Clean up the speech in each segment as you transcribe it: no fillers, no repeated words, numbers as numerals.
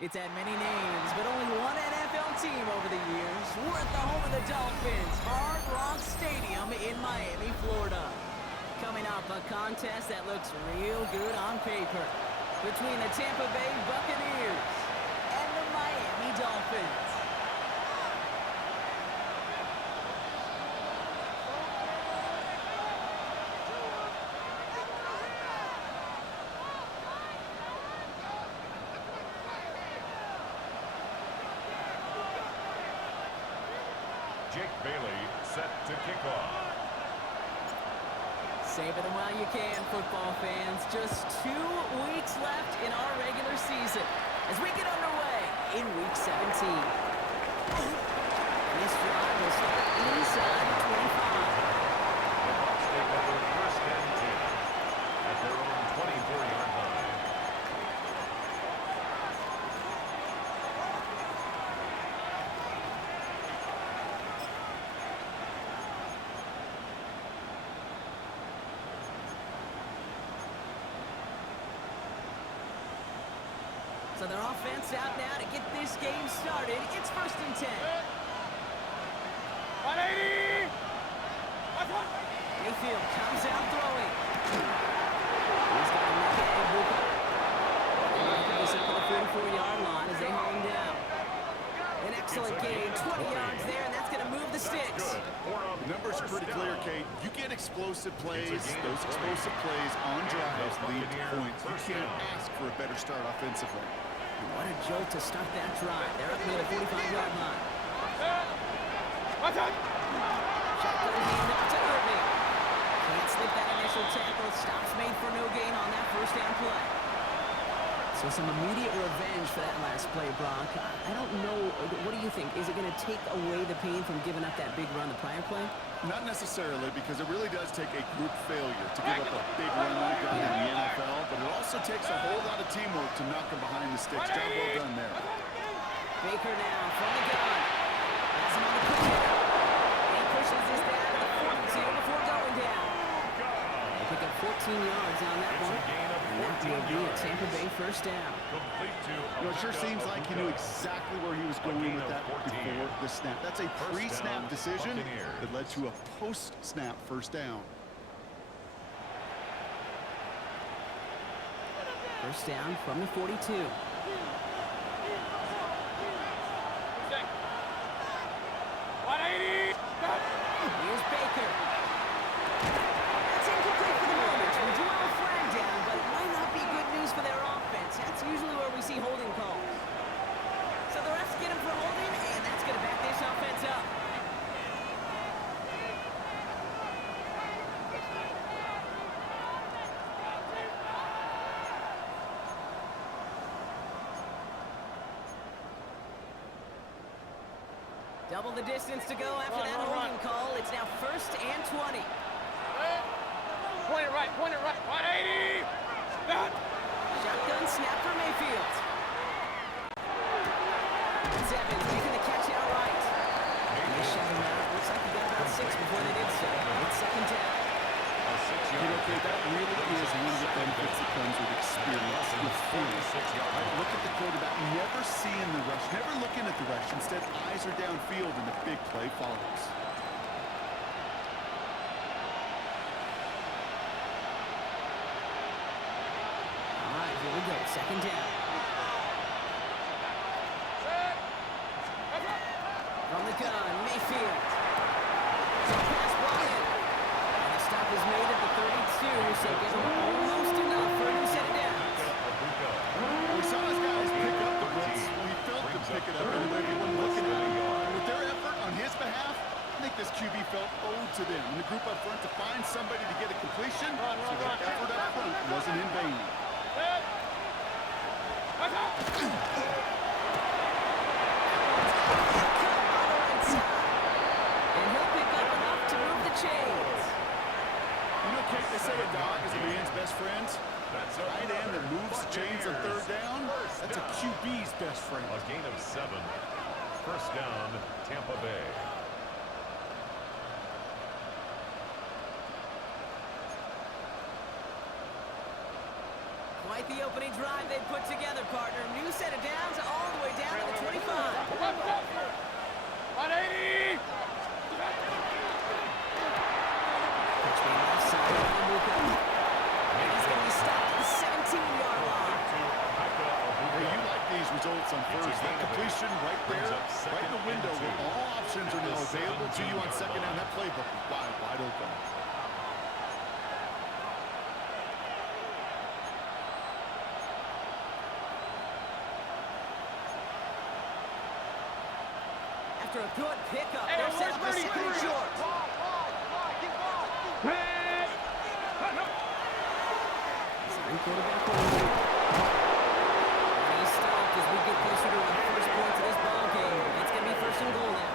It's had many names, but only one NFL team over the years. We're at the home of the Dolphins, Hard Rock Stadium in Miami, Florida. Coming up, a contest that looks real good on paper between the Tampa Bay Buccaneers and the Miami Dolphins. Jake Bailey set to kick off. Savor them while you can, football fans. Just 2 weeks left in our regular season as we get underway in Week 17. This drive will start inside the 25. The Bucs take over first and 10 at their own 24-yard line. So their offense out now to get this game started. It's first and 10. 180! Mayfield comes out throwing. He's got a neck and Booker. This up to the 44-yard line as they haul him down. An excellent gain, 20 yards there, and that's going to move the sticks. The numbers are pretty clear, Kate. You get explosive plays. Those explosive plays on drives lead to points. You can't ask for a better start offensively. What a jolt to start that drive. They're up near the 45-yard line. Shotgun hand up to Irving. Can't slip that initial tackle. Stops made for no gain on that first down play. So some immediate revenge for that last play, Brock. I don't know. What do you think? Is it going to take away the pain from giving up that big run the prior play? Not necessarily, because it really does take a group failure to give up a big run like that in the NFL, but it also takes a whole lot of teamwork to knock them behind the sticks. Job well done there. Baker now from the gun. Has him on the push down. He pushes this down to the 42 before going down. They pick up 14 yards on that one. That will be a Tampa Bay first down. It sure seems like he knew exactly where he was going with that before the snap. That's a pre-snap decision that led to a post-snap first down. First down from the 42. Here's Baker. That's incomplete for the moment. We do have a flag down, but it might not be good news for their offense. That's usually where we see holding calls. So the refs get him for holding, and that's going to back this offense up. Double the distance to go after that holding call. It's now first and 20. Point it right, 180! Shotgun snap for Mayfield. It's Evans making the catch outright. They shut him out. Looks like he got about 6 before they did so. It's second down. Okay, that really is one of the benefits that comes with experience, with feel. Look at the quarterback, never seeing the rush, never looking at the rush. Instead, eyes are downfield and the big play follows. All right, here we go. Second down. From the gun, Mayfield. Pass ball in. And the stop is made at the 32, so give him almost enough for a new set of downs. We saw his guys pick up the blitz. Well, he felt them pick it up anyway. He wasn't looking at it. With their effort on his behalf, I think this QB felt owed to them. And the group up front to find somebody to get a completion, so their effort up front wasn't in vain. And he'll pick up enough to move the chains. You know, Kate, they say a dog is a man's best friend. That's a tight end that moves the chains on third down. That's a QB's best friend. A gain of 7. First down, Tampa Bay. Quite the opening drive they put together, partner. New set of downs all the way down to the 25. 180! Pitch being offside. And he's going to be stopped at the 17-yard line. Hey, you like these results on first. That completion right there, right in the window where all options are now available to you on second down. That playbook is wide open. After a good pickup, they're set up for second and short. Quarterback hold. And he's stopped as we get closer to our first point to this ball game. It's going to be first and goal now.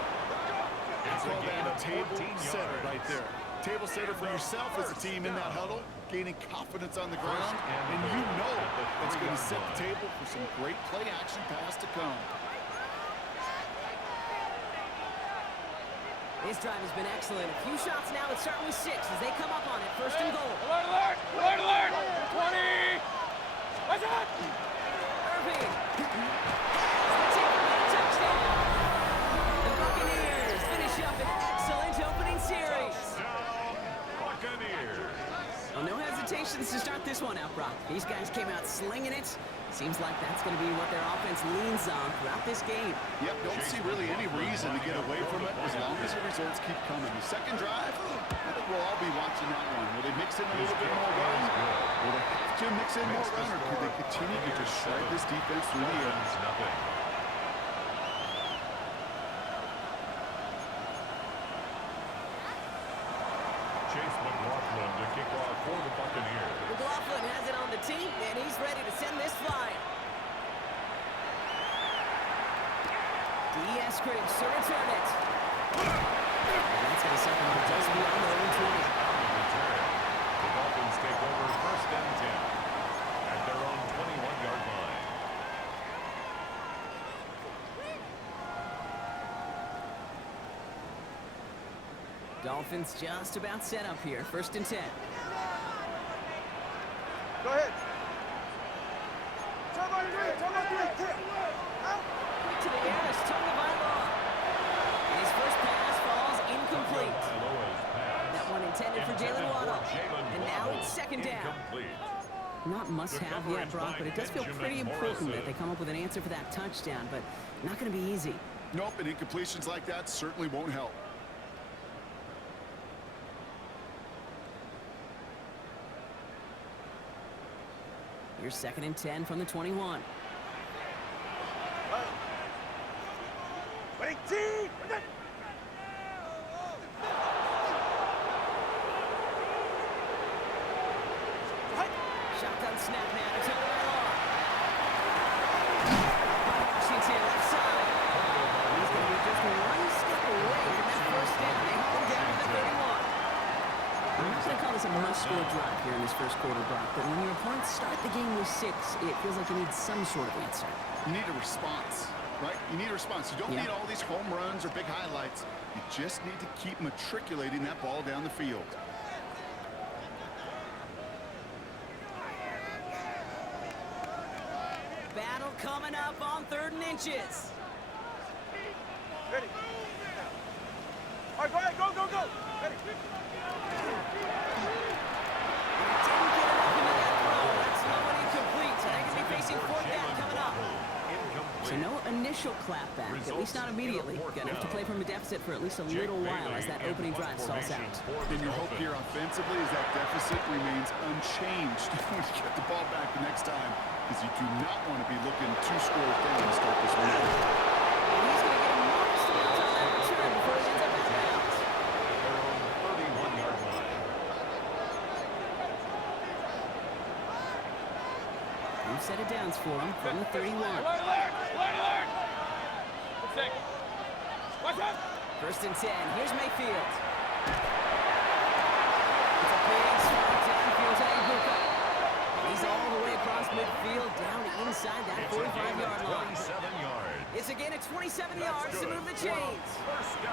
It's called that a table setter right there. Table setter for yourself as a team in that huddle, gaining confidence on the ground, and you know it's going to set the table for some great play action pass to come. This drive has been excellent. A few shots now, but starting with 6 as they come up on it. First and goal. Alert, alert! Alert, alert! 20! Watch out! Irving. Touchdown. The Buccaneers finish up an excellent opening series. Buccaneers. Well, no hesitations to start this one out, Brock. These guys came out slinging it. Seems like that's going to be what their offense leans on throughout this game. Yep, don't see really any reason to get away from it as long as the results keep coming. The second drive, I think we'll all be watching that one. Will they mix in a little bit more run? Will they have to mix in more run, or could they continue to just shred this defense through the air? Chase McLaughlin to kick off for the Buccaneers. McLaughlin has it on the team, and he's ready to send this flying. D.S. Griggs to return it. And that's going to set them up just beyond their own 20. The Dolphins take over first and 10 at their own 21-yard line. Dolphins just about set up here. First and 10. Go ahead. Quick to the air is Tagovailoa. And his first pass falls incomplete. That one intended for Jalen Waddle. And now it's second down. Not must-have yet, Brock, but it does feel pretty important that they come up with an answer for that touchdown, but not going to be easy. Nope, and incompletions like that certainly won't help. Here's second and 10 from the 21. Shotgun snap now to Tagovailoa. Washington left side. He's going to be just one step away from that first down. They hold him down to the 31. I'm not going to call this a must-score drive here in this first quarter, Brock, but when your opponents start the game with 6, it feels like you need some sort of answer. You need a response, right? You need a response. You don't need all these home runs or big highlights. You just need to keep matriculating that ball down the field. Battle coming up on 3rd and inches. Ready. All right, go ahead. Go, go, go. Ready. Didn't get enough into that throw. That's not what he completes. So they're going to be facing 4th down coming up. So no initial clapback, at least not immediately. Going to have to play from a deficit for at least a little while as that opening drive stalls out. And your hope here offensively is that deficit remains unchanged when you get the ball back the next time, because you do not want to be looking 2 scores down to start this one. And he's going to get a modest amount on that return before he ends up out of bounds. Their own 31-yard line. New set of downs for him from the 31. Alert, alert! Alert, alert! Six. Watch out! First and 10. Here's Mayfield. It's a big strike downfield to Ibuka. And he's all the way across midfield down inside that 45-yard line. 27 yards. It's a gain of 27 yards to move the chains.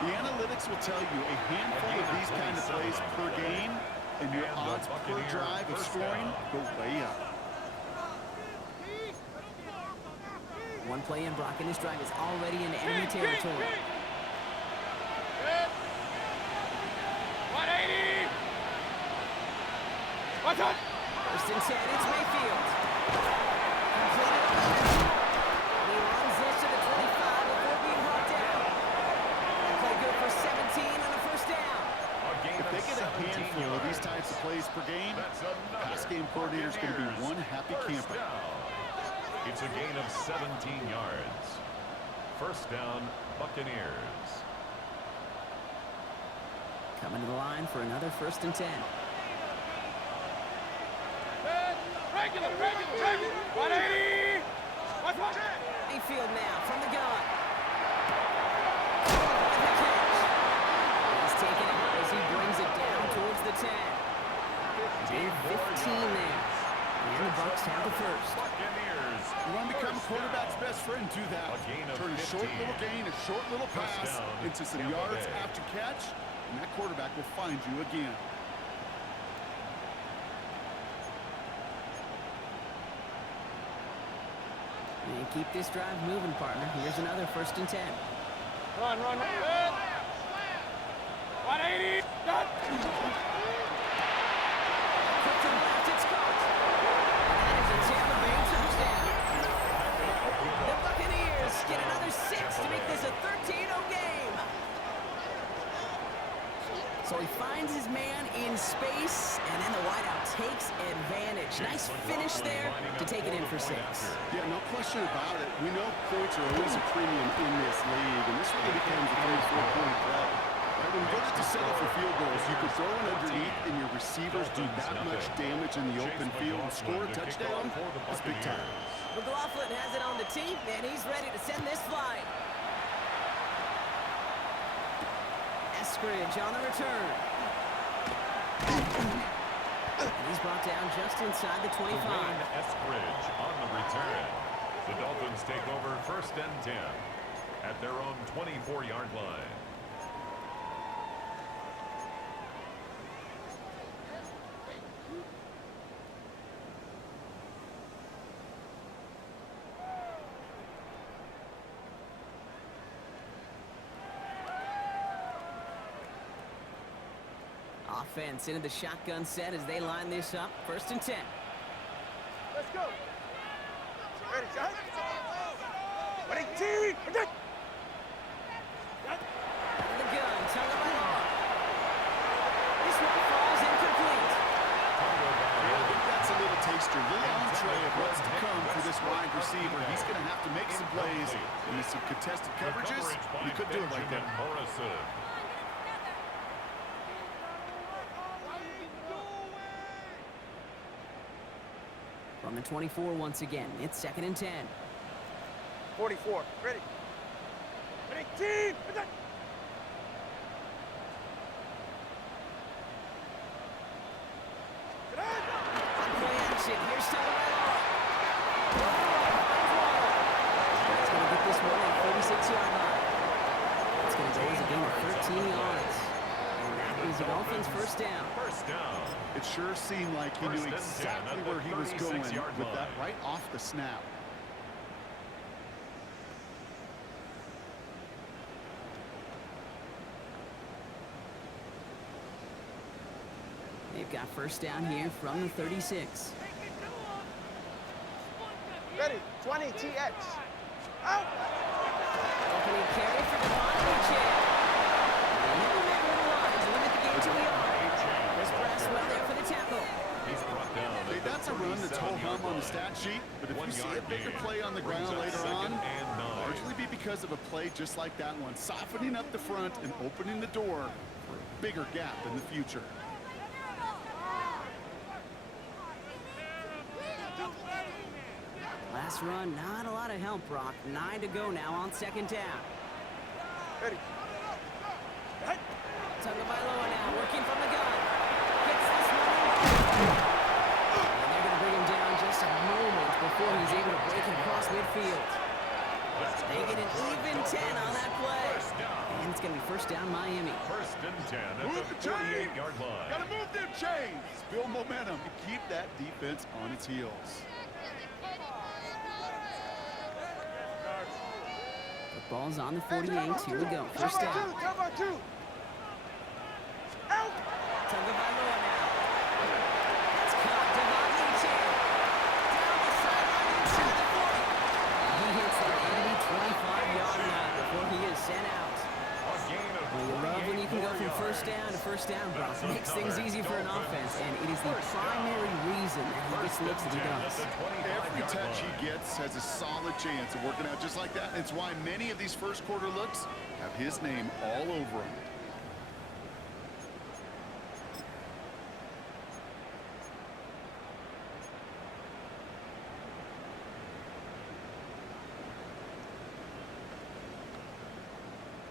The analytics will tell you a handful of these kind of plays per game, and your odds per drive of scoring go way up. One play in, Brock, and this drive is already in enemy territory. 180! Watch out! First and 10, it's Mayfield. Completed. He runs this to the 25 before being brought down. That play good for 17 and a first down. If they get a handful of these types of plays per game, pass game coordinator's going to be one happy camper. It's a gain of 17 yards. First down, Buccaneers. Coming to the line for another first and 10. Regular! 180! Watch it! Mayfield now from the gun. And the catch. He's taken out as he brings it down towards the 10. Gain 15 there. And the Bucs have the first. Buccaneers. You want to become a quarterback's best friend, do that. Turn a short little gain, a short little pass into some yards after catch, and that quarterback will find you again. And keep this drive moving, partner. Here's another first and 10. Run! 180! Done! Quick to the left, it's caught. And that is a Tampa Bay touchdown. The Buccaneers get another 6 to make this a 13-0 game. So he finds his man in space, and then the wideout takes advantage. Nice finish there to take it in for 6. Yeah, no question about it. We know points are always a premium in this league, and this really becomes a 34-point play. Right, when you go to settle for field goals, you can throw it underneath, and your receivers do that much damage in the open field and score a touchdown. That's big time. McLaughlin has it on the tee, and he's ready to send this flying. Eskridge on the return. And he's brought down just inside the 25. Eskridge on the return. The Dolphins take over first and 10 at their own 24-yard line. Offense into the shotgun set as they line this up. First and 10. Let's go! Ready, John? 180! And the gun, Tagovailoa. This one falls incomplete. I think that's a little taster, a little entree of what's to come for this wide receiver. He's going to have to make some plays into some contested coverages. He could do it like that. From the 24 once again, it's second and 10. 44. Ready. 118! Play action. Here's Tagovailoa. That's going to get this one at 36-yard line. That's going to go as a gain of 13 yards. And that is the Dolphins' first down. First down. It sure seemed like he knew exactly where he was going with that right off the snap. They've got first down here from the 36. Ready. 20 TX. Out! Opening carry for Devon Mitchell. And the man with the lines limit the game to a yard. Chris Braswell there for the tackle. He's brought down. Hey, that's a run that's ho-hum on the stat sheet, but if you see a bigger play on the ground later on, largely be because of a play just like that one, softening up the front and opening the door for a bigger gap in the future. Last run, not a lot of help, Brock. 9 to go now on second down. Ready. Tagovailoa now working from the gun. Hits this one. And they're going to bring him down just a moment before he's able to break it across midfield. They get an even 10 on that play. And it's going to be first down Miami. First and 10 at Move the the chains! 48-yard line. Gotta move them chains! Build momentum and keep that defense on its heels. Ball's on the 48. Here we go. First down. How about two? Out! Tagovailoa now. It's caught. Devon Achane. Down the sideline inside the 40. He hits that enemy 25-yard line before he is sent out. Well, you love when you can go from first down, bro. It makes things easy for an offense, and it is the primary reason that he gets looks that he does. Every touch he gets has a solid chance of working out just like that. It's why many of these first quarter looks have his name all over them.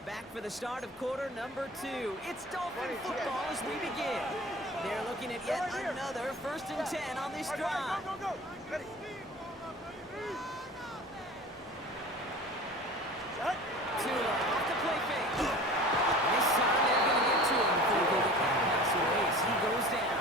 Back for the start of quarter number 2. It's Dolphin football as we begin. They're looking at yet another 1st and 10 on this drive. Go. Ready. Set. Tua off the play fake. This time they're going to get to him before they get that pass away. So he goes down.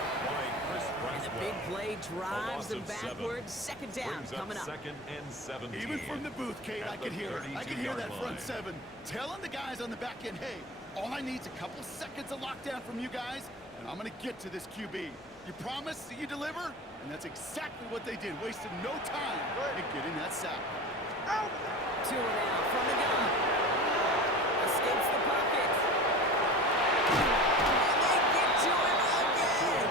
And the big play drives them backwards. Second down coming up. Second and 17. Even from the booth, Kate, I could hear it. I could hear that front seven telling the guys on the back end, hey, all I need is a couple seconds of lockdown from you guys, and I'm going to get to this QB. You promise that you deliver? And that's exactly what they did, wasting no time in getting that sack. Out! Tua now from the gun. Escapes the pocket. And they get to him again.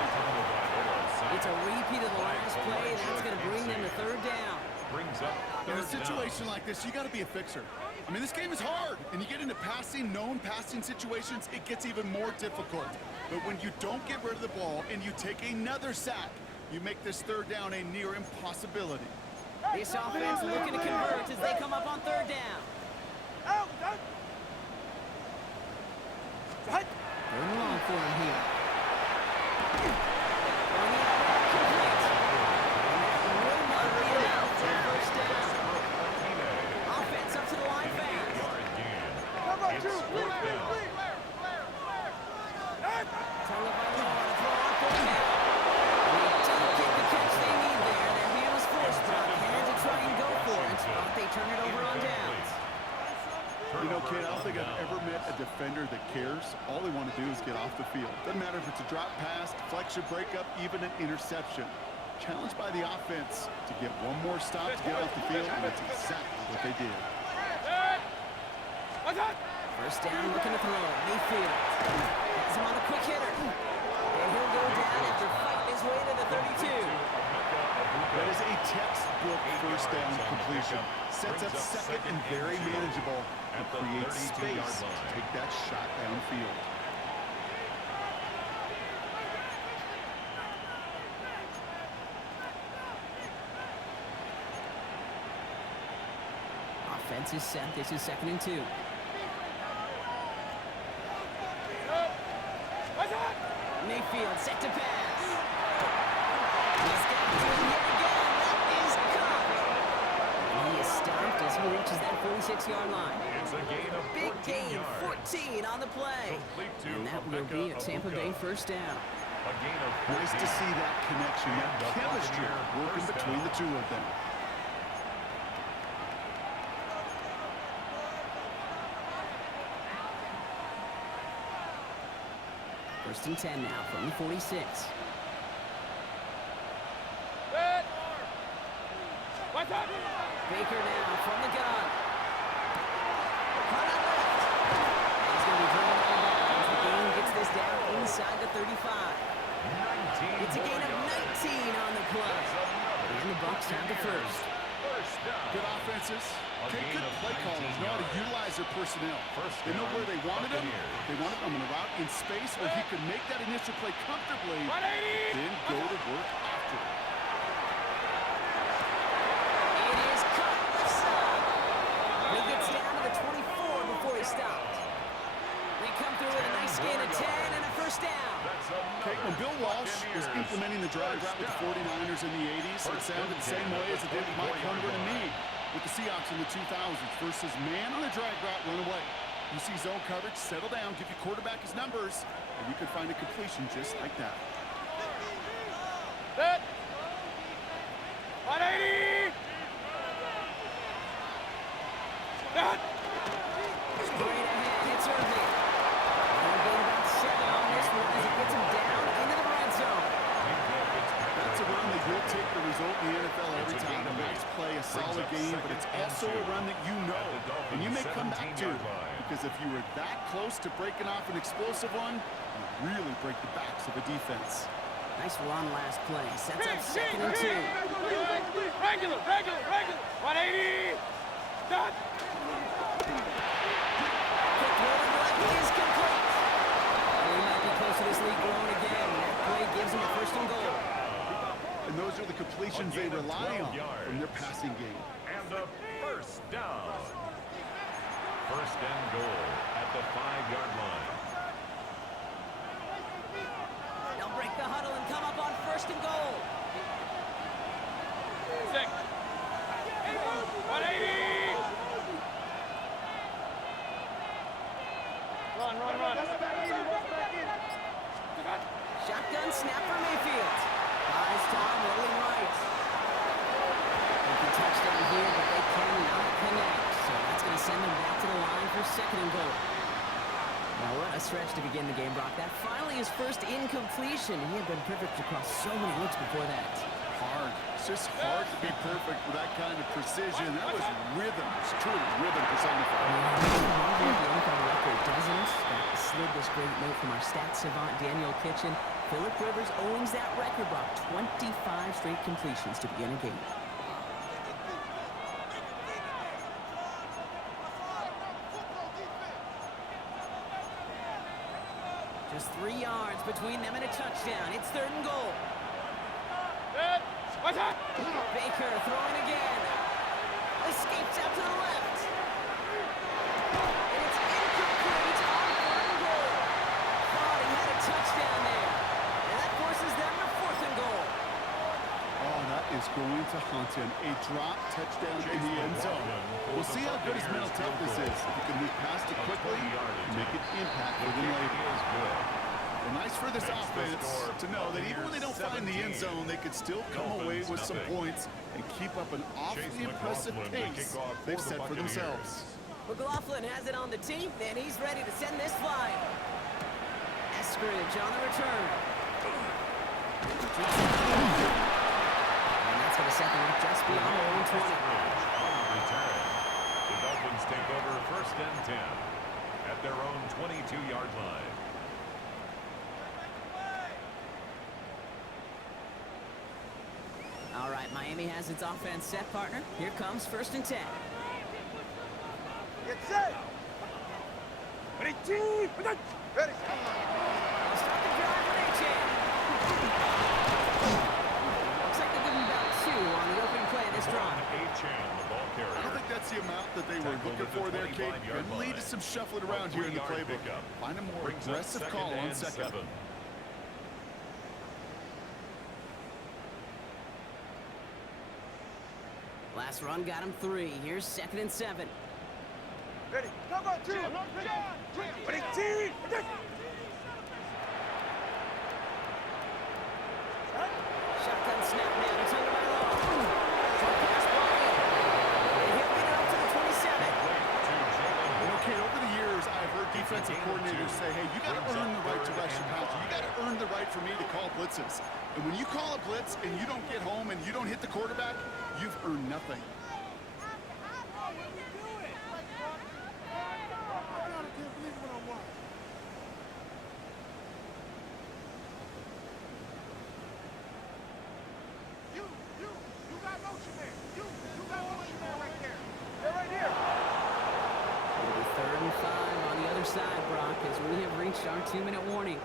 It's a repeat of the last play. That's going to bring them to third down. Brings up In a third situation down. like this, you got to be a fixer. I mean, this game is hard, and you get into known passing situations, it gets even more difficult. But when you don't get rid of the ball and you take another sack, you make this third down a near impossibility. This offense looking to convert as they come up on third down. Out! Set. Going long for him here. Throwing it out complete. And that will not be enough for a first down. Offense up to the line fast. How about It's two? fourth down. Tagovailoa on a throw on fourth down. And they didn't get the catch they need there. Their hand was forced, but had to try and go for it. But they turn it over on downs. You know, Kate, I don't think I've ever met a defender that cares. All they want to do is get off the field. Doesn't matter if it's a drop pass, deflection, breakup, even an interception. Challenged by the offense to get one more stop to get off the field, and that's exactly what they did. First down, looking to throw. Mayfield has him on a quick hitter. And he'll go down after fighting his way to the 32. That is a textbook first down completion. Sets up second and very manageable and creates space to take that shot downfield. Offense is set. This is 2nd and 2. Mayfield set to pass. He's got to him yet again. That is caught. And he is stopped as he reaches that 46-yard line. It's a gain of Big 14 gain, yards. 14 on the play. Complete to And that will be a Tampa Bay first down. A gain of 14. Nice to see that connection, that chemistry working between the two of them. First and 10 now from the 46. Baker now from the gun. Caught out left. He's going to be driven out of bounds. The game gets this down inside the 35. It's a gain of 19 on the play. And the Bucs have the first. Good offenses, good play callers know how to utilize their personnel. They know where they wanted him. They wanted him in a route in space where he could make that initial play comfortably, then go to work after it. It is cut left side. He gets down to the 24 before he stopped. They come through with a nice gain of 10 and a first down. Okay, when Bill Walsh was implementing the drag route with the 49ers in the 80s, it sounded the same way as it did with Mike Holmgren and me with the Seahawks in the 2000s versus man on the drag route, run away. You see zone coverage, settle down, give your quarterback his numbers, and you can find a completion just like that. Set. 180. Set. come back to. 17-yard line. Because if you were that close to breaking off an explosive one, you really break the backs of a defense. Nice run last play. Sets up second and 2. Regular. 180. Done. Quick rolling left is complete. He might be close to this league growing again. That play gives him a first and goal. And those are the completions they rely on from their passing game. And the first down. First and goal at the 5-yard line. They'll break the huddle and come up on first and goal. 6. 180. Run. Shotgun snap for Mayfield. Buys time, rolling right. They can touchdown here, but they cannot connect. So that's going to send them back to the line for second and goal. Now what a stretch to begin the game, Brock. That finally his first incompletion. He had been perfect across so many looks before that. Hard. It's just hard to be perfect with that kind of precision. That was rhythm. It's truly rhythm personified. The NFL record doesn't. That slid this great note from our stats savant, Daniel Kitchen. Phillip Rivers owns that record, Brock. 25 straight completions to begin a game. Just 3 yards between them and a touchdown. It's third and goal. Baker throwing again. Escapes out to the left. And it's incomplete on third and goal. Thought he had a touchdown there. And that forces them to fourth and goal. Oh, that is going to haunt him. A drop touchdown in the end zone. We'll see how good his mental toughness is. If he can move past it quickly and make an impact for them later. Well, nice for this offense to know that even when they don't find the end zone, they could still come away with some points and keep up an awfully impressive pace they've set for themselves. McLaughlin has it on the tee, and he's ready to send this flying. Eskridge on the return. And that's going to set them up just beyond their own 20. On the return. The Dolphins take over first and 10 at their own 22-yard line. All right, Miami has its offense set, partner. Here comes first and 10. Get set. 18. Ready. They'll start the drive with Achan. Looks like they're giving about 2 on the opening play of this drive. Achan, the ball carrier. I don't think that's the amount that they were looking for there, Kate. Going to lead to some shuffling around here in the playbook. Find a more aggressive call on second. Last run got him 3. Here's second and 7. Ready. Come on, 2. 18. Shotgun snap now. It's under by Law. Short pass ball in. And he'll get it up to the 27. Okay, over the years, I've heard defensive coordinators say, hey, you got to earn the right to rush the passer. You got to earn the right for me to call blitzes. And when you call a blitz and you don't get home and you don't hit the quarterback, you've earned nothing. You got motion there. You got motion there right there. They're right here. It'll be third and 5 on the other side, Brock, as we have reached our 2-minute warning.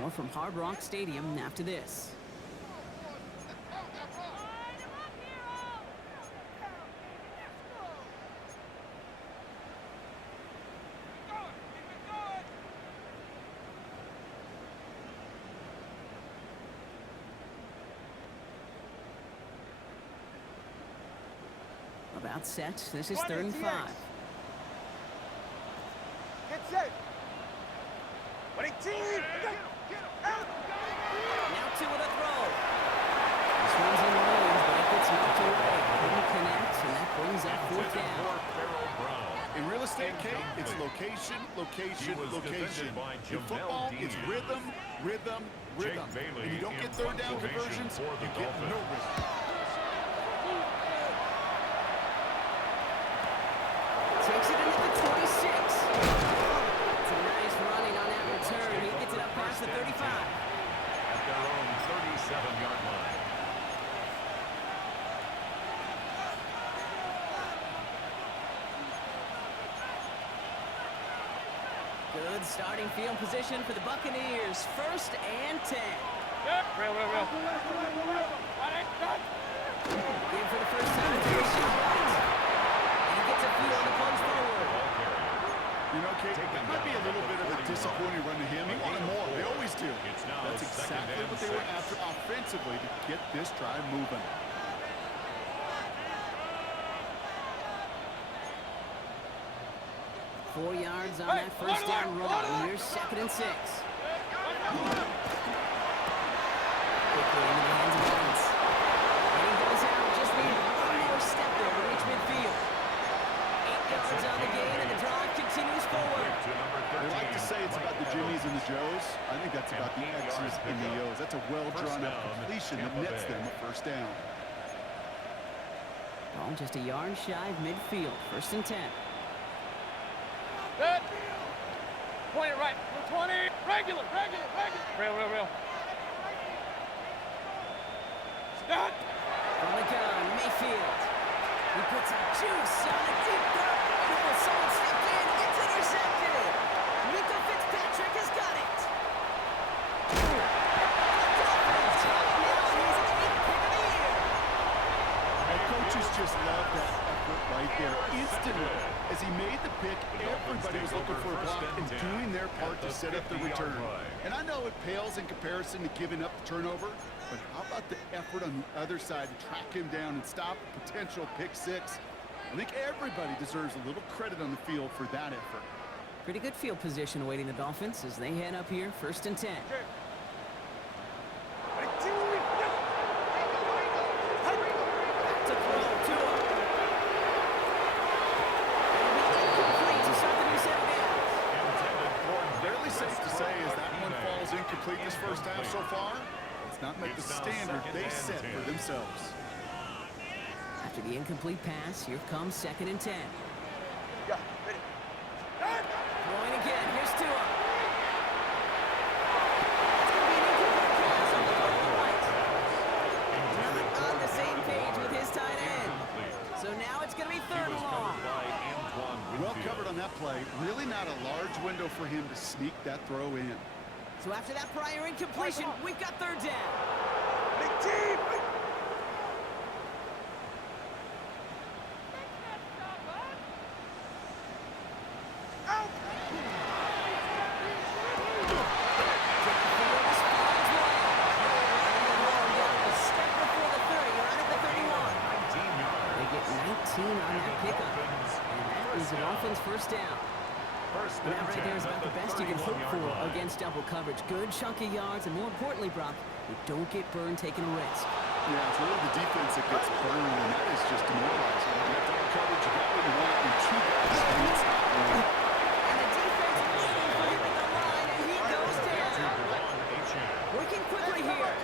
More from Hard Rock Stadium after this. About set. This is third and 5. Get set. 18. Now 2 with a throw. This one's in range, but it gets knocked away. Couldn't connect, and that brings up fourth down. In real estate, Kate, it's location, location, location. In football, it's rhythm, rhythm, rhythm. And you don't get third down conversions, you get no rhythm. Takes it in Good starting field position for the Buccaneers. 1st and 10. Real. In for the first time to the shot. And he gets a feel on the plunge forward. You know, Kate, that might be a little bit of a disappointing run to him. He wanted more. They always do. That's exactly what they were after offensively to get this drive moving. Four yards on that first down run. Here's 2nd and 6. Quickly into the hands of Evans. And he goes out. Just need one more step there to reach midfield. 8 yards on the gain, and the drive continues forward. They like to say it's about the Jimmies and the Joes. I think that's about the X's and the O's. That's a well-drawn-up completion that nets them a first down. Ball just a yard shy of midfield. 1st and 10. Good. 20 right. 20. Regular. Real. Start. From the gun, Mayfield. He puts some juice on a deep cut. Oh, someone stepped in. It's intercepted. Nico Fitzpatrick has got it. Coaches just love that effort right there. Instantly, as he made the pick, everybody was looking for a block and doing their part to set up the return. And I know it pales in comparison to giving up the turnover, but how about the effort on the other side to track him down and stop a potential pick six? I think everybody deserves a little credit on the field for that effort. Pretty good field position awaiting the Dolphins as they head up here. 1st and 10. To throw, Tua. Incomplete to start the new set of downs. Fairly safe to say as that one falls incomplete this first half so far. It's not met the standard they set for themselves. After the incomplete pass, here comes 2nd and 10. Yeah, ready. Throwing again. Here's Tua. It's going to be an incomplete pass on the goal to the right. Not on the same page with his tight end. So now it's going to be 3rd and long. Well covered on that play. Really not a large window for him to sneak that throw in. So after that prior incompletion, we've got 3rd down. Big team. On that pickup. And that is a Dolphins first down. And that right there is about the best you can hope for against double coverage. Good chunky yards, and more importantly, Brock, you don't get burned taking a risk. Yeah, it's really the defense that gets burned, and that is just demoralizing. You have double coverage, you got what you want, and 2 guys, and it's not one. And the defense waiting for him at the line, and he goes down. Working quickly here.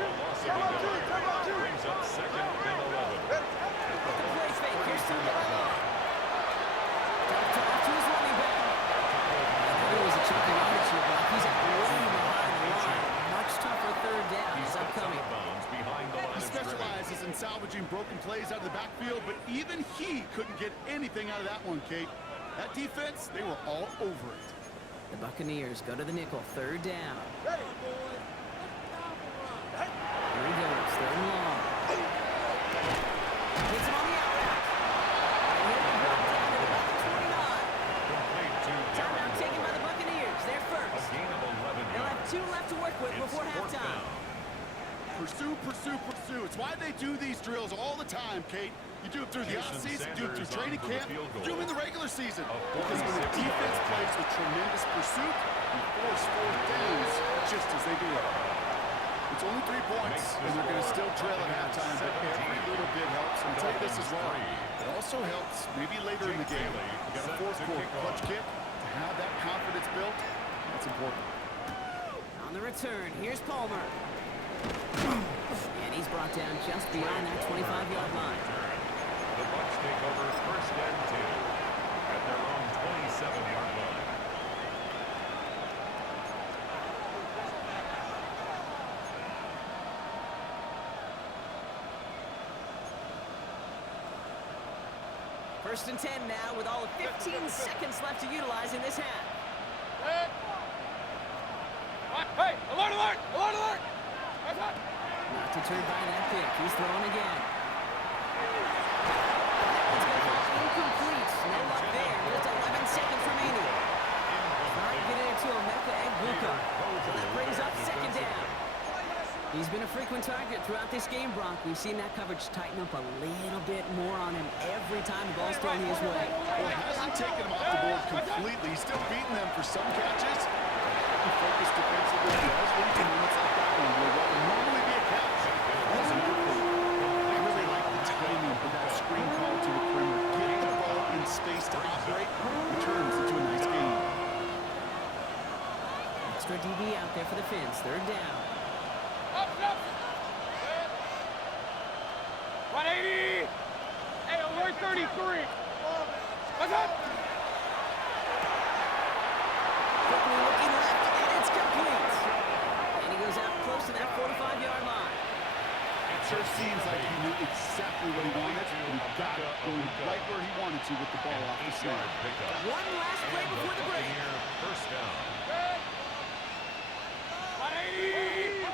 Brings up 2nd and 11. The play fake. Here's to the line. To his running back. There was a chunky yardage here, Brock. He's way behind the line. Much tougher 3rd down is upcoming. He specializes in salvaging broken plays out of the backfield, but even he couldn't get anything out of that one, Kate. That defense, they were all over it. The Buccaneers go to the nickel. 3rd down. Here he goes. 3rd and long. Hits him on the out route. And he'll be brought down at about the 29. Timeout taken by the Buccaneers. They're first. They'll have 2 left to work with before halftime. Pursue. It's why they do these drills all the time, Kate. You do it through the offseason, do it through training camp, do them in the regular season. Because when the defense plays with tremendous pursuit, you force 4th downs just as they do it. It's only 3 points, and they're going to still trail at halftime, but every little bit helps. And I'll tell you this as well. It also helps maybe later in the game. You got a 4th quarter clutch kick. To have that confidence built, that's important. On the return, here's Palmer. And he's brought down just beyond that 25-yard line. The Bucs take over 1st and 10 at their own 27-yard line. First and 10 now with all of 15 seconds left to utilize in this half. Alert! Alert! Alert! That's hot. Not deterred by that pick. He's throwing again. It's going to fall incomplete. No luck there. Just 11 seconds remaining. Trying to get it to Emeka Egbuka. So that brings up second down. He's been a frequent target throughout this game, Brock. We've seen that coverage tighten up a little bit more on him every time the ball's thrown his way. Well, it hasn't taken him off the board completely. He's still beating them for some catches. He focused defensively. He does lead to moments like that one where what would normally be a catch wasn't complete. I really like the timing of that screen call to the perimeter. Getting the ball in space to operate returns into a nice game. Extra DB out there for the Fins. Third down. Up, up. 180. Hey, alert 33. What's up? Quickly looking left, and it's complete. And he goes out close to that 45-yard line. It sure seems like he knew exactly what he wanted, and he got it going right where he wanted to with the ball off the snap. One last play before the break. First down. 180.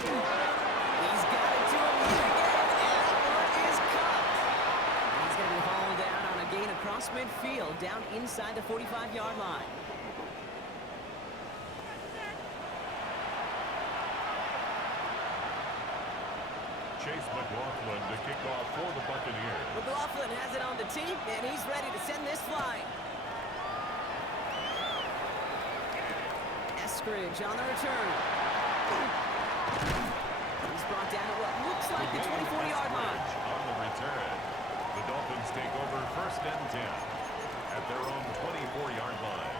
He's got it to him yet again, and Albert is caught. He's going to be hauled down on a gain across midfield, down inside the 45-yard line. Chase McLaughlin to kick off for the Buccaneers. McLaughlin has it on the tee, and he's ready to send this flying. Eskridge on the return. He's brought down at what looks like the 24-yard line. On the return, the Dolphins take over first and 10 at their own 24-yard line.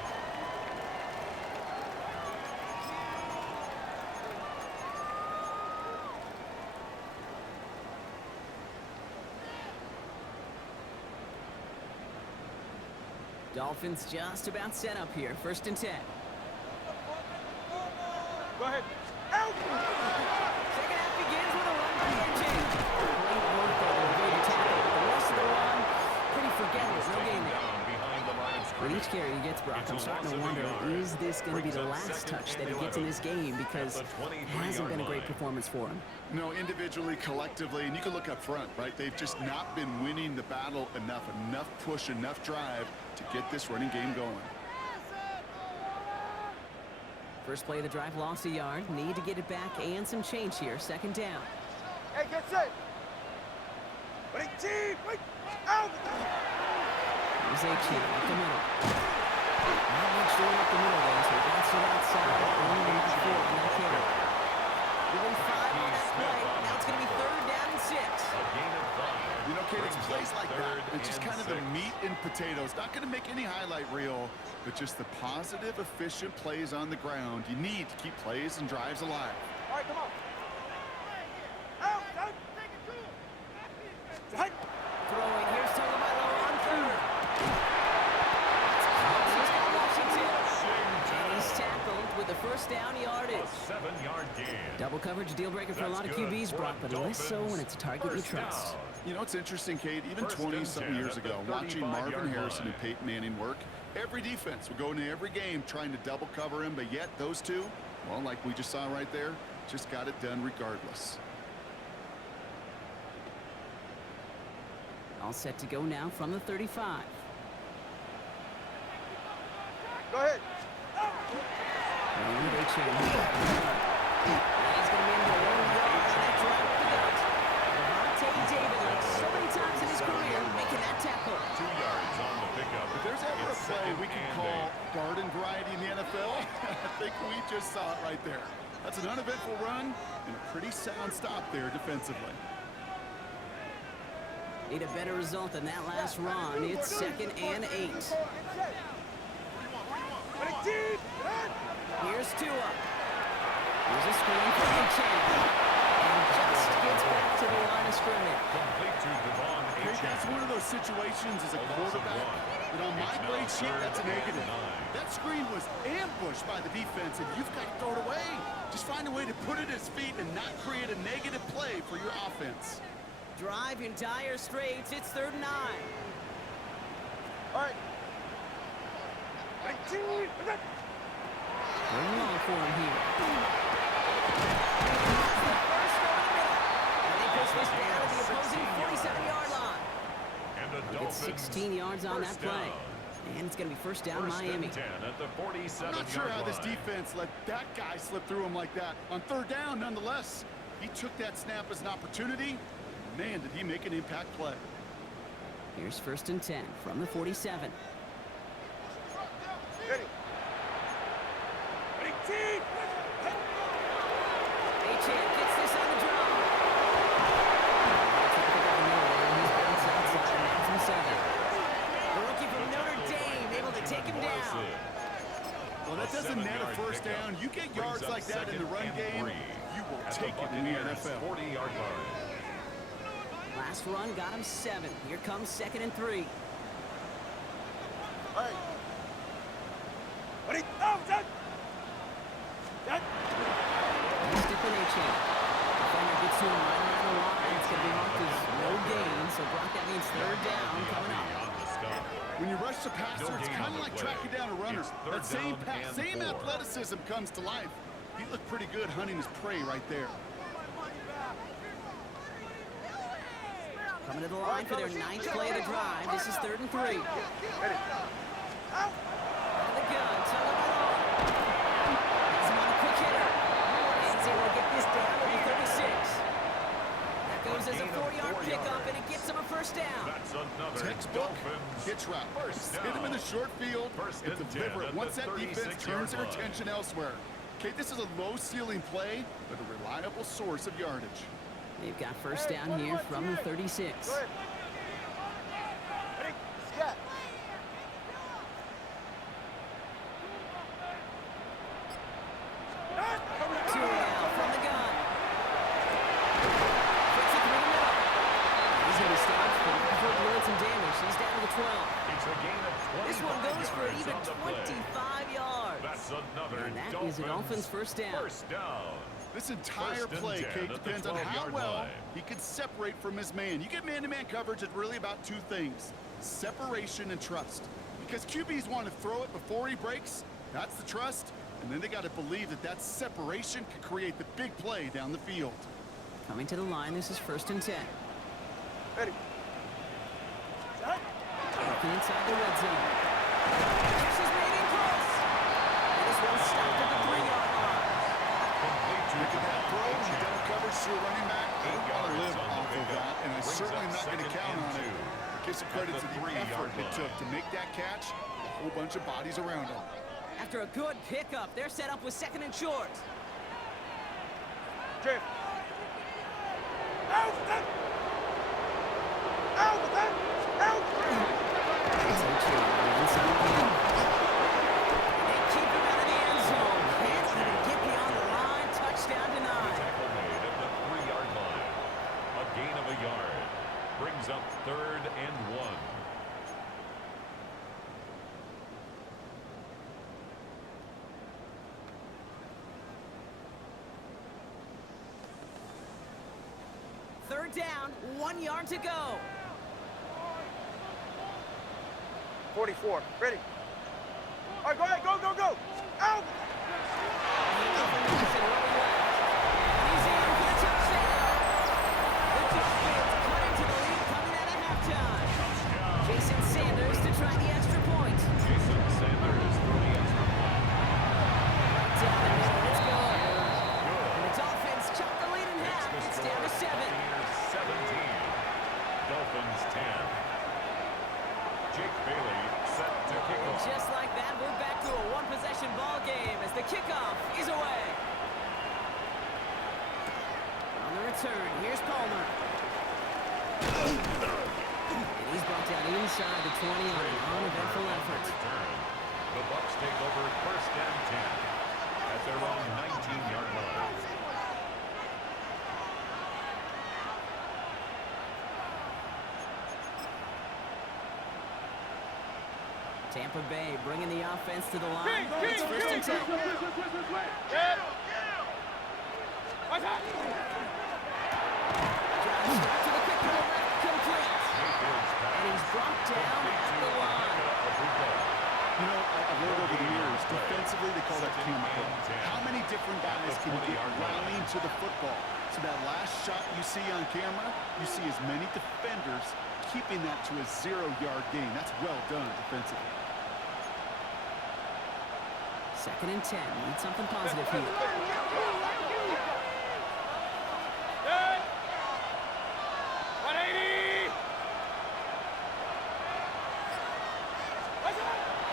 Dolphins just about set up here. First and 10. Go ahead. Out. Second half begins with a run by NJ. Great work there to evade the tackle, but the rest of the run, pretty forgettable. No gain there. With each carry he gets, Brock, I'm starting to wonder, is this going to be the last touch that he gets in this game? Because it hasn't been a great performance for him. No, individually, collectively, and you can look up front, right? They've just not been winning the battle enough push, enough drive to get this running game going. First play of the drive, lost a yard. Need to get it back and some change here. Second down. Hey, get set. 18. Wait. Out. Here's H up the middle. Not much doing up the middle there, so he bounced it outside. Only in the field on that carry. Within 5 on that play. Now it's going to be third down and 6. You know, Kate, it's plays like that. It's just kind of the meat and potatoes. Not going to make any highlight reel, but just the positive, efficient plays on the ground. You need to keep plays and drives alive. All right, come on. Out. Out. Out. Throwing. Here's Tagovailoa on third. He's got Washington. And he's tackled with the first down yardage. 7-yard gain. Double coverage deal breaker for a lot of QBs, Brock, but less so when it's a target you trust. You know, it's interesting, Kate, even 20-something years ago, watching Marvin Harrison and Peyton Manning work, every defense would go into every game trying to double cover him, but yet those two, well, like we just saw right there, just got it done regardless. All set to go now from the 35. Go ahead. And he's going to be in the low yard on that drive with the gut. Devontae David, like so many times in his career, making that tackle. 2 yards on the pickup. If there's ever a play we can call garden variety in the NFL, I think we just saw it right there. That's an uneventful run and a pretty sound stop there defensively. Need a better result than that last run. It's 2nd and 8. Here's Tua. Here's a screen for Achane. And just gets back to the line of scrimmage. Complete to Devon Hey, that's one of those situations as a quarterback that on my grade sheet, that's a negative. That screen was ambushed by the defense, and you've got to throw it away. Just find a way to put it at his feet and not create a negative play for your offense. Drive in dire straits. It's 3rd and 9. All right. 19. Bring it on for him here. First over the middle. And they push this down to the opposing 47-yard line. And the They get 16 yards on that play. And it's going to be first down Miami. 10 at the 47-yard I'm not sure how this line. defense let that guy slip through him like that. On third down, nonetheless, he took that snap as an opportunity. Man, did he make an impact play. Here's first and 10 from the 47. Ready. Ready, team. Achane gets this on the draw. Traffic up the middle there. He's bounced outside. That's him 7. The rookie from Notre Dame able to take him down. Well, that doesn't net a first down. You get yards like that in the run game, you will take it in the NFL. 40-yard line. Last run got him 7. Here comes second and 3. All right. Ready, oh, set. Set. Stick with Achane. Defender gets to him right around the line. It's going to be marked as no gain. So, Brock, that means third down coming up. When you rush the passer, it's kind of like tracking down a runner. That same pass, same 4. athleticism comes to life. He looked pretty good hunting his prey right there. Coming to the line for their 9th play of the drive. This is third and 3. Ready. Out. Out of the gun, tug of it on. Has him on a quick hitter. And he's able to get this down to the 36. That goes as a 4-yard pickup, and it gets him a first down. That's another Textbook Dolphins hitch route. first Hit him in the down. short field First and and deliver 10 it at once the that defense 36-yard turns their line. attention elsewhere. Okay, this is a low-ceiling play, but a reliable source of yardage. They've got first down here from the 36. Go ahead. Ready, set. Two now from the gun. Fits it through the middle. He's going to be stopped before doing some damage. He's down to the 12. It's a gain of 25 This one goes for an yards even on the play. 25 yards. That's another And that is a Dolphins first down. First down. This entire First and play, 10 Kate, at the depends on how 12-yard well line. he can separate from his man. You get man-to-man coverage, it's really about two things, separation and trust. Because QBs want to throw it before he breaks, that's the trust, and then they got to believe that that separation can create the big play down the field. Coming to the line, this is first and 10. Ready. Set. Looking inside the red zone. This is made in close. And this one's stopped at the 3-yard line. Look at that throw, and double coverage to a running back. I don't want to live off of that, and I'm certainly not going to count on it. Give some credit to the effort it took to make that catch. A whole bunch of bodies around him. After a good pickup, they're set up with second and short. Jim. Out with that. Out with that. Out. They keep him out of the end zone. Can't even get beyond the line. Touchdown denied. Tackle made at the 3-yard line. A gain of a yard. Brings up 3rd and 1. Third down, 1 yard to go. 44. Ready. All right, go ahead. Go, go, go. Out. He's in for the touchdown. The Dolphins cut into the lead coming out of halftime. Jason Sanders to try the extra point. Jason Sanders for the extra point. Down the middle, it's good. And the Dolphins chop the lead in half. It's down to 7. 17. Dolphins 10. Jake Bailey set to kick off. Just like that, we're back to a one-possession ball game as the kickoff is away. On the return, here's Palmer. And he's brought down inside the 20 on an uneventful effort. Return. The Bucs take over first and 10 at their own 19-yard line. Tampa Bay bringing the offense to the line. It's first and 10. Shot to the quick throw left, complete. And he's brought down at the line. You know, I've learned over the years, Defensively, they call that chemical. How many different guys can you get rallying to the football? So that last shot you see on camera, you see as many defenders keeping that to a 0-yard gain. That's well done defensively. 2nd and 10. Need something positive here. Good. 180.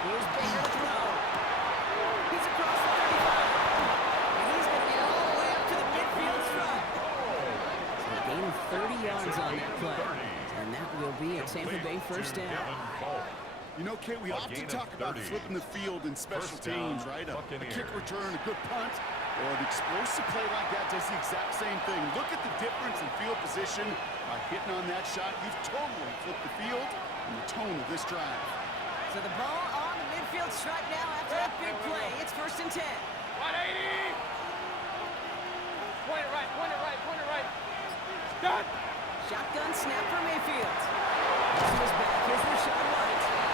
Here's Baker to throw. He's across the 35. And he's going to get all the way up to the midfield stripe. So a gain of 30 yards on that play. And that will be a Tampa Bay first down. You know, Kate, we often talk about flipping the field in special teams, right? A kick return, a good punt, or an explosive play like that does the exact same thing. Look at the difference in field position. By hitting on that shot, you've totally flipped the field and the tone of this drive. So the ball on the midfield stripe now after that big play. It's 1st and 10. 180. Point it right, point it right, point it right. Done. Shotgun snap for Mayfield. Here's his back. Here's Rashad White.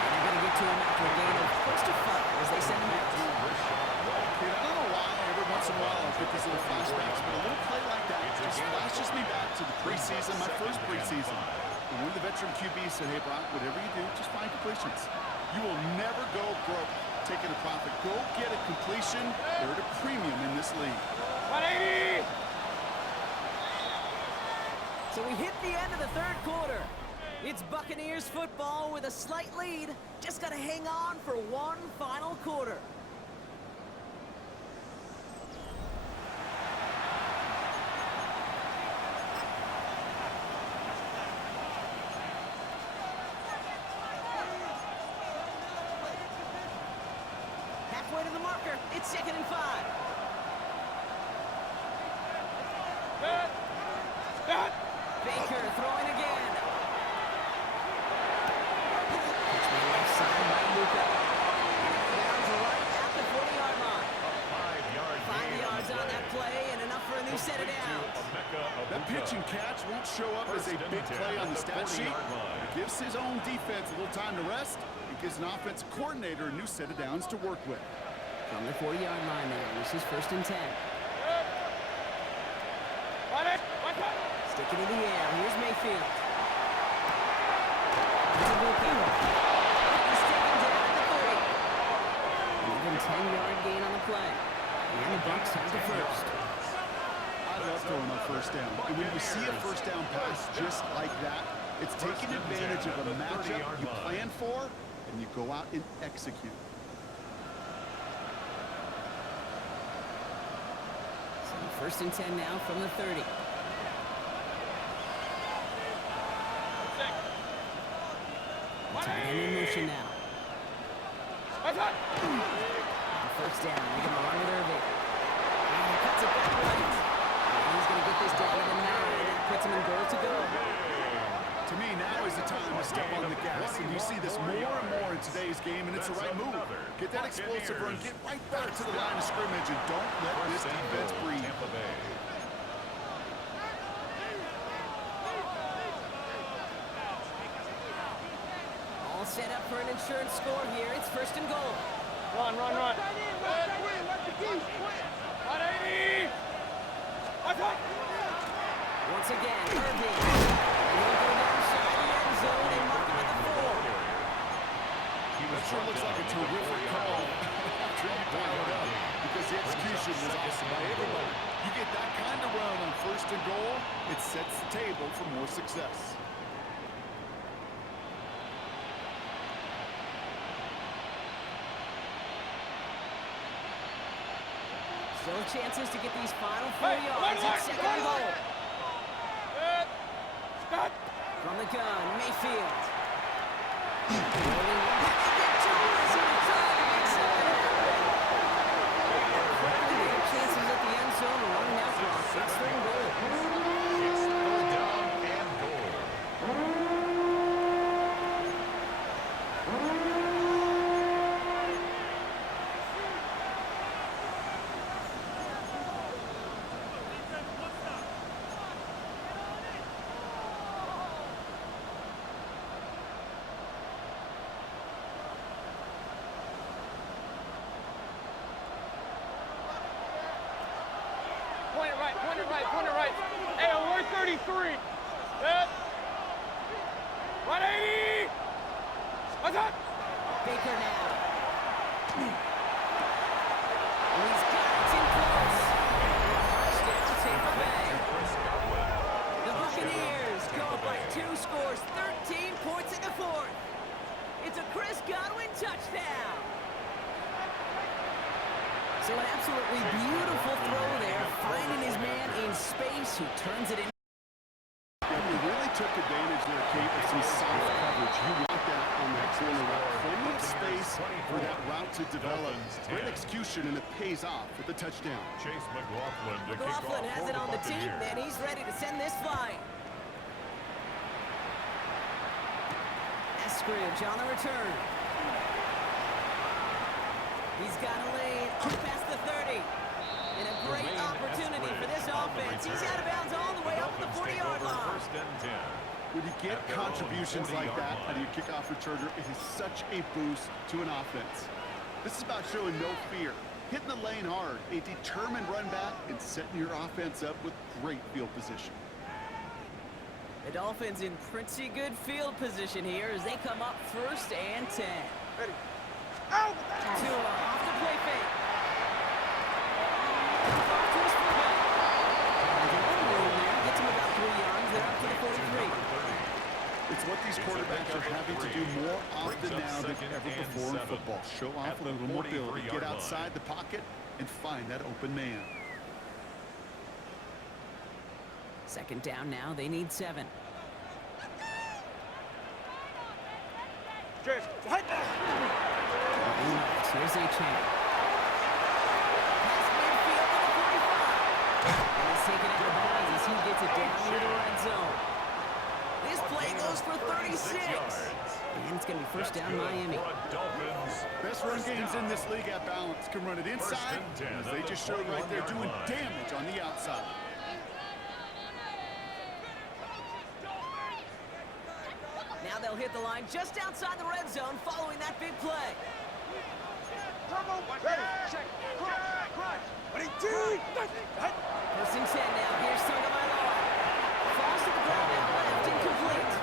And they're going to get to him after a gain of close to 5 as they send him out. Kid, I don't know why every once in a while I get these little flashbacks, but a little play like that just flashes me back to the preseason, my first preseason. And one of the veteran QBs said, hey, Brock, whatever you do, just find completions. You will never go broke taking a profit. Go get a completion. They're at a premium in this league. 180. So we hit the end of the 3rd quarter. It's Buccaneers football with a slight lead. Just got to hang on for one final quarter. Halfway to the marker. It's 2nd and 5. Good. Done. Baker throwing again. Left side by Luka. Downs right at the 40-yard line. 5 yards on that play and enough for a new set of downs. That pitch and catch won't show up as a big play on the stat sheet. It gives his own defense a little time to rest. It gives an offensive coordinator a new set of downs to work with. From the 40-yard line there, this is 1st and 10. Stick it in the air. Here's Mayfield. He's taken down at the 30. Even 10-yard gain on the play. And the Bucs have the first. I love throwing on 1st down. And when you see a 1st down pass just like that, it's taking advantage of a matchup you plan for, and you go out and execute. So 1st and 10 now from the 30. Tight end in motion now. And 1st down. They can run with Irving. And he cuts it back right. And he's going to get this down to the 9. That puts him in goal to go. To me, now is the time to step on the gas. And you see this more and more in today's game, and it's the right move. Get that explosive run. Get right back to the line of scrimmage, and don't let this defense breathe. All set up for an insurance score here. It's 1st and goal. Run, run, run. 180. Once again, Irving. And he'll go down side of the end zone and mark him at the 4. That sure looks like a terrific call after you dial it up, because the execution was awesome by everybody. You get that kind of run on 1st and goal, it sets the table for more success. Still chances to get these final 4 yards. It's 2nd and goal. From the gun, Mayfield. Chances at the end zone and running out for 6th and goal. It's 3rd down and goal. Right, corner right. Hey, we're 33. Set. 180. What's up? Baker now. He's got it in close. Touchdown, Tampa Bay. The Buccaneers go up by 2 scores, 13 points in the fourth. It's a Chris Godwin touchdown. So an absolutely beautiful throw there, finding his man in space who turns it in. Yeah, he really took advantage there, Kate, of some soft coverage. You want that on that corner route. Plenty of space for that route to develop. Great execution, and it pays off with the touchdown. Chase McLaughlin to kick McLaughlin off has for it on the team, Buccaneers. and he's ready to send this flying. Eskridge on the return. He's got a lane up past the 30. And a great opportunity for this offense. He's out of bounds all the way up to the 40-yard line. First and 10. When you get contributions like that out of your kickoff returner, it is such a boost to an offense. This is about showing no fear, hitting the lane hard, a determined run back, and setting your offense up with great field position. The Dolphins in pretty good field position here as they come up first and 10. Ready. Out. Tua off the play fake. Off to his fullback. There's a little room there. Gets him about 3 yards. They're up to the 43. It's what these quarterbacks are having to do more often now than ever before in football. Show off a little mobility, get outside the pocket, and find that open man. Second down now. They need 7. Chase. What? Here's a chance. Pass midfield to the 45. And he's taken out of bounds as he gets it down near the red zone. This play goes for 36. And it's going to be first down Miami. Best run games in this league at balance can run it inside, as they just showed right there, doing damage on the outside. Now they'll hit the line just outside the red zone following that big play. Ready. Check. Crunch. 22. First and 10 now. Here's Tagovailoa. Falls to the ground out left, incomplete.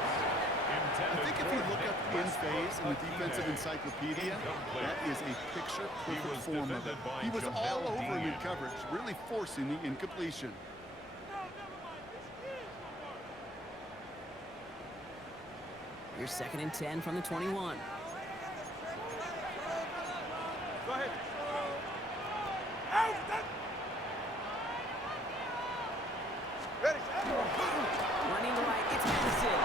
I think if you look up in phase in the defensive encyclopedia, that is a picture-perfect form of it. He was all over him in coverage, really forcing the incompletion. Here's second and 10 from the 21. Go ahead. Out. Ready. Running right, it's Madison.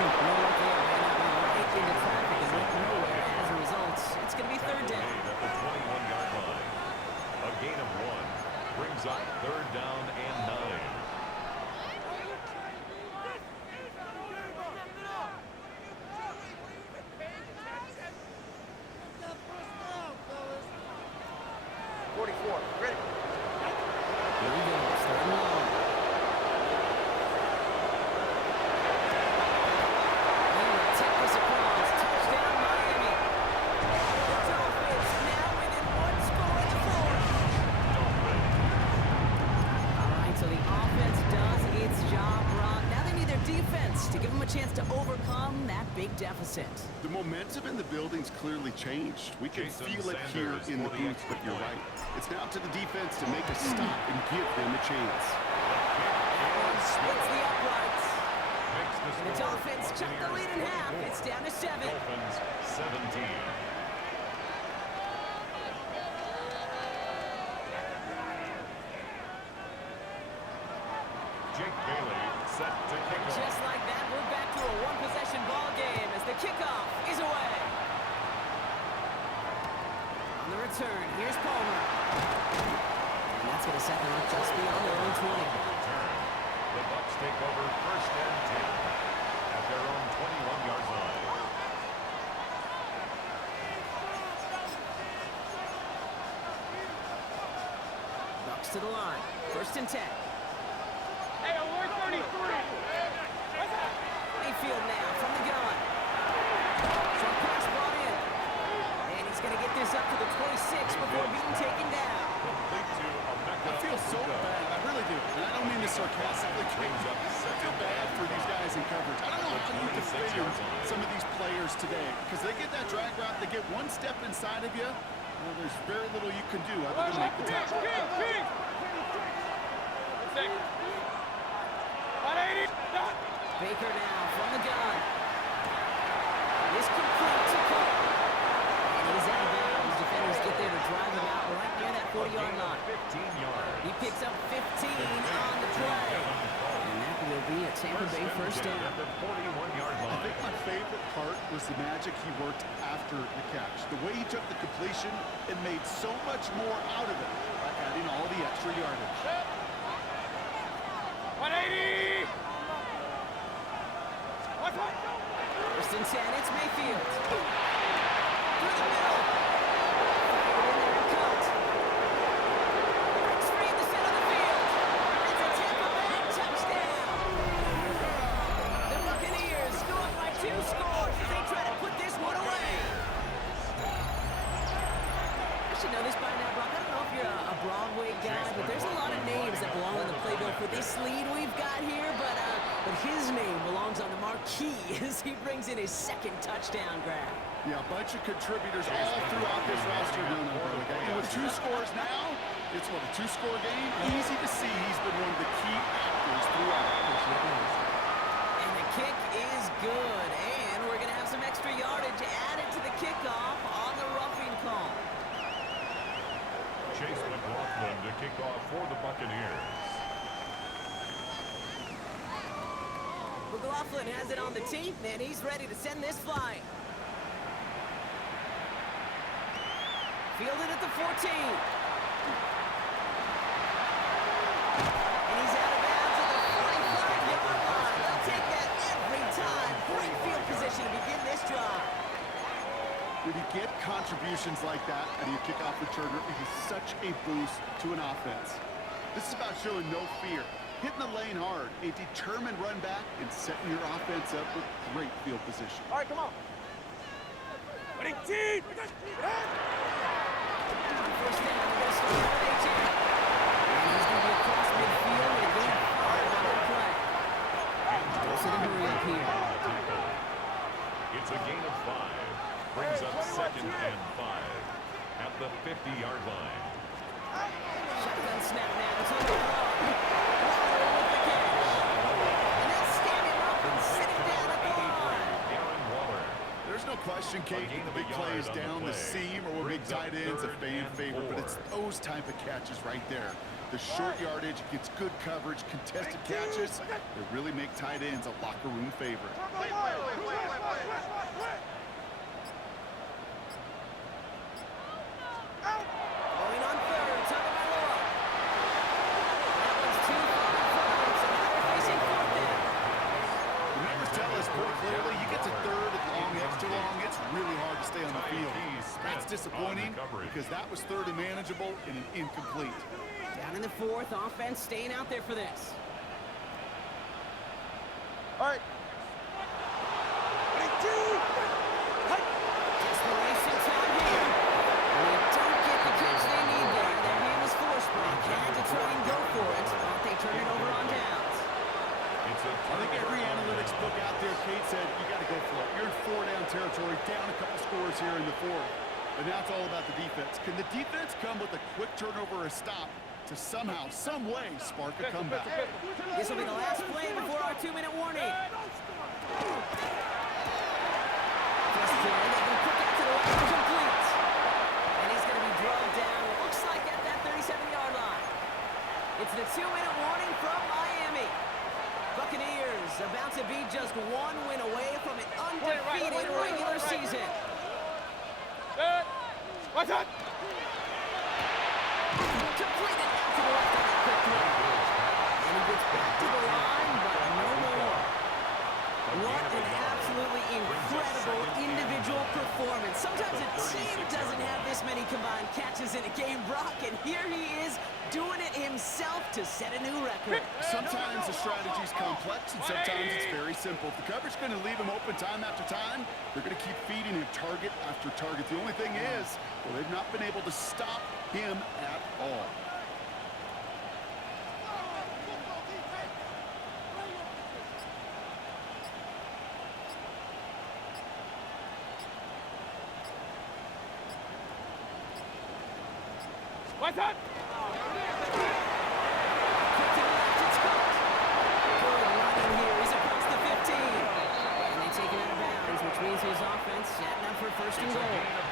No luck there, ran out right into traffic and went nowhere. As a result, it's going to be third down. At the 21-yard line. A gain of 1 brings up third down and 9. Ready. Here he goes, third and long. And the tip is across. Touchdown, Miami. The Dolphins now within 1 score in the fourth. All right, so the offense does its job, Ron. Now they need their defense to give them a chance to overcome that big deficit. The momentum in the building's clearly changed. We can feel it here in the booth, but you're right. It's now to the defense to make a stop and give them a chance. That one splits the uprights. And the Dolphins cut the lead in half. It's down to 7. Dolphins 17. Jake Bailey set to kick off. Just like that, we're back to a one-possession ball game as the kickoff is away. On the return, here's Palmer. And that's going to set them up just beyond their own 20. The Bucs take over first and 10 at their own 21-yard line. Bucks to the line. First and 10. Hey, we're 33. Mayfield now from the gun. Short pass brought in. And he's going to get this up to the 26 before being taken down. Complete to Emeka I feel so Egbuka. bad. I really do. And I sarcastically, I feel bad for these guys in coverage. I don't know how you defend some of these players today because they get that drag route, they get one step inside of you. Well, there's very little you can do other than make the tackle. Baker now from the gun. Is complete to Cole. And he's out of bounds. Defenders get there to drive him out right near that 40-yard line. 15 yards. He picks up 15 on the play. And that will be a Tampa Bay first down. At the 41-yard I line. think my favorite part was the magic he worked after the catch. The way he took the completion and made so much more out of it by adding all the extra yardage. 180! First and 10, it's Mayfield. Through the middle. Fired in there and caught. Breaks free in the center of the field. It's a Tampa Bay touchdown. The Buccaneers go up by 2 scores as they try to put this one away. I should know this by now, Brock. I don't know if you're a Broadway guy, but there's a lot of names that belong on the playbill for this lead we've got here, but his name belongs on the marquee as he brings in his second touchdown grab. Yeah, a bunch of contributors all throughout this roster. And with 2 scores now, it's what, a 2-score game? Easy to see he's been one of the key actors throughout. And the kick is good, and we're going to have some extra yardage added to the kickoff on the roughing call. Chase McLaughlin to kick off for the Buccaneers. McLaughlin has it on the tee, and he's ready to send this flying. Fielded at the 14. And he's out of bounds at the 45-yard line. They'll take that every time. Great field position to begin this drive. When you get contributions like that out of your kickoff returner, it is such a boost to an offense. This is about showing no fear, hitting the lane hard, a determined run back, and setting your offense up with great field position. All right, come on. 18! First down, they're going to start with 18. And he's going to be across midfield and a gain 5 on the play. Force it to hurry up here. It's a gain of 5. Brings up 2nd and 5 at the 50-yard line. Shotgun snap now. It's on the run. Waller with the catch. And they'll stand him up and sit him down at the line. Aaron Waller. There's no question, Kate, the big play is down the seam or big tight ends, a fan favorite, but it's those type of catches right there. The short yardage, gets good coverage, contested catches, they really make tight ends a locker room favorite. Going on third, Tagovailoa. That one's too far in front, so now they're facing 4th down. The numbers tell us pretty clearly, you get to third and long, extra long, it's really hard to stay on the field. That's disappointing because that was third and manageable and an incomplete. Down in the 4th, offense staying out there for this. All right. 22! Desperation time here. And they don't get the catch they need there. Their hand was forced, but they had to try and go for it. But they turn it over on downs. I think every analytics book out there, Kate said, you got to go for it. You're in 4-down territory, down a couple scores here in the 4th. And now it's all about the defense. Can the defense come with a quick turnover or a stop to somehow, some way, spark a comeback? This will be the last play before our 2-minute warning. First play, they can quick out to the left and complete. And he's going to be drugged down, looks like at that 37-yard line. It's the 2-minute warning from Miami. Buccaneers about to be just 1 win away from an undefeated regular season. Good. Watch out! Completed out to the left on that quick throw. And he gets back to the line, but no more. What an absolutely incredible individual performance. Sometimes a team doesn't have this many combined catches in a game, Brock, and here he is doing it himself to set a new record. Sometimes the strategy's complex, and sometimes it's very simple. If the coverage is going to leave him open time after time, they're going to keep feeding him target after target. The only thing is, well, they've not been able to stop him at all. What's that? Kick to the left, it's caught. Good running here. He's across the 15. And they take it out of bounds, which means his offense setting up for first and It's a goal. gain of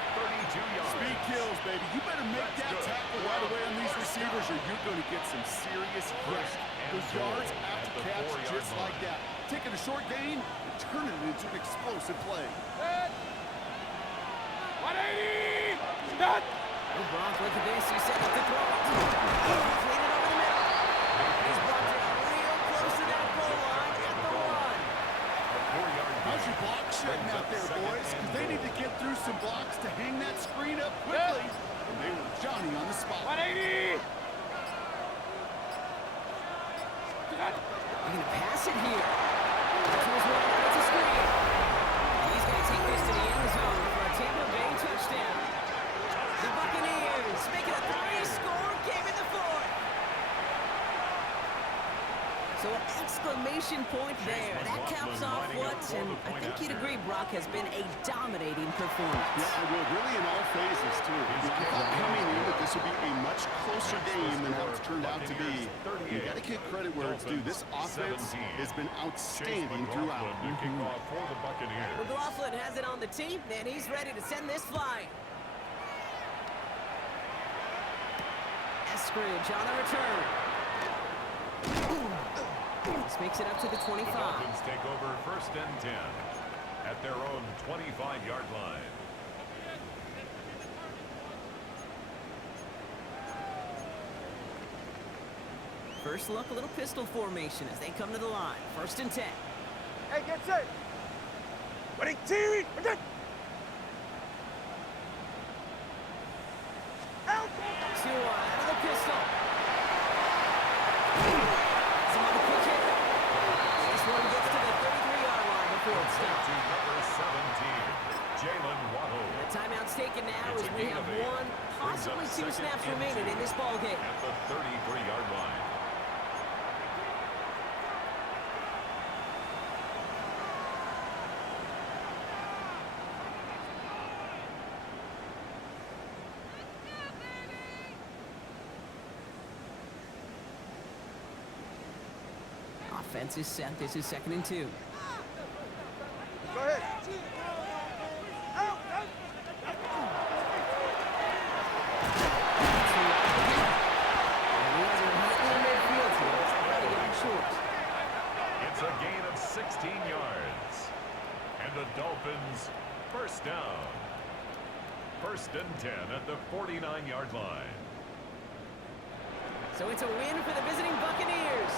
32 yards. Speed kills, baby. You better make that tackle right away on these receivers or you're going to get some serious hits. Those yards after catch just like that. Taking a short gain and turning it into an explosive play. 180! Stop! Oh, Brock, look at this. He's set up to throw it. He's leading over the middle. He's brought it real close to that goal line at the 1. A 4-yard How's your gain. block shedding out there, Second boys? Because they and need to get through some blocks to hang that screen up quickly. And they were Johnny on the spot. 180! They're going to pass it here. Towards one, it's a screen. And he's going to take this to the end zone for a Tampa Bay touchdown. The Buccaneers making a 3-score game in the 4th. So an exclamation point there. That caps off what, and I think you'd agree, Brock has been a dominating performance. Yeah, I will. Really in all phases, too. I thought coming in that this would be a much closer game than how it's turned out to be. You got to give credit where it's due. This offense has been outstanding throughout. To kick off for the Buccaneers. McLaughlin has it on the tee, and he's ready to send this flying. Eskridge on the return. This makes it up to the 25. The Dolphins take over first and 10 at their own 25-yard line. First look, a little pistol formation as they come to the line. First and 10. Hey, get set! 118! We're good! Out! Two out of the pistol. Some other quick hit. This one gets to the 33-yard line before it's stopped. To number 17, Jalen Waddle. The timeout's taken now It's as a we gain have of 8. one, Brings up possibly 2 second snaps and remaining 2 in this ball game. at the 33-yard line. Offense is set. This is 2nd and 2. Go ahead! Out! And he has it right in the midfield here. It's about a yard short. It's a gain of 16 yards. And the Dolphins first down. First and 10 at the 49-yard line. So it's a win for the visiting Buccaneers.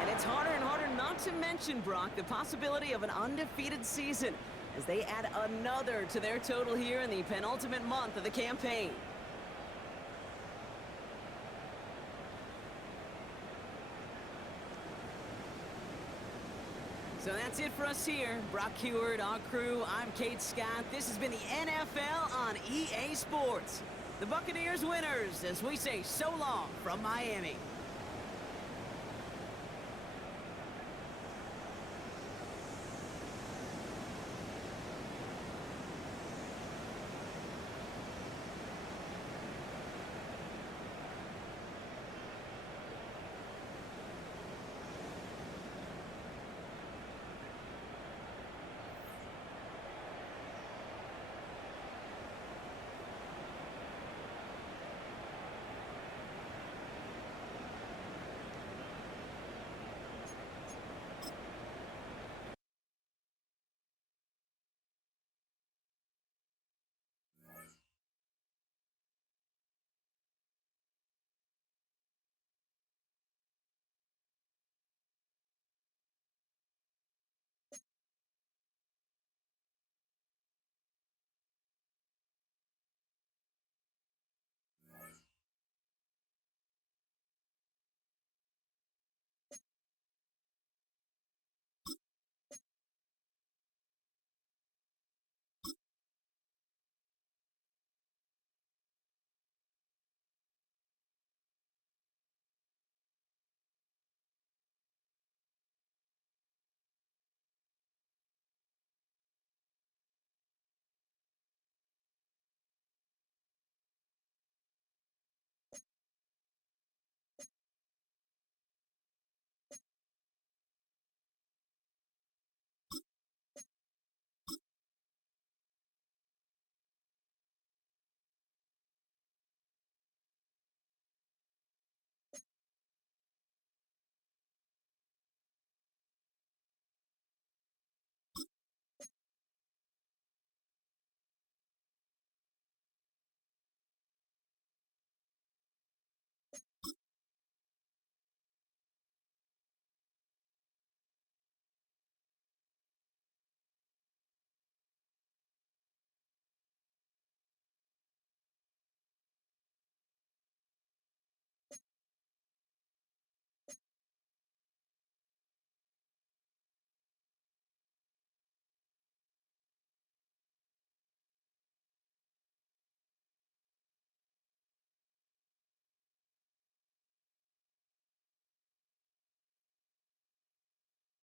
And it's harder and harder not to mention, Brock, the possibility of an undefeated season as they add another to their total here in the penultimate month of the campaign. So that's it for us here. Brock Heward, our crew, I'm Kate Scott. This has been the NFL on EA Sports. The Buccaneers winners as we say so long from Miami.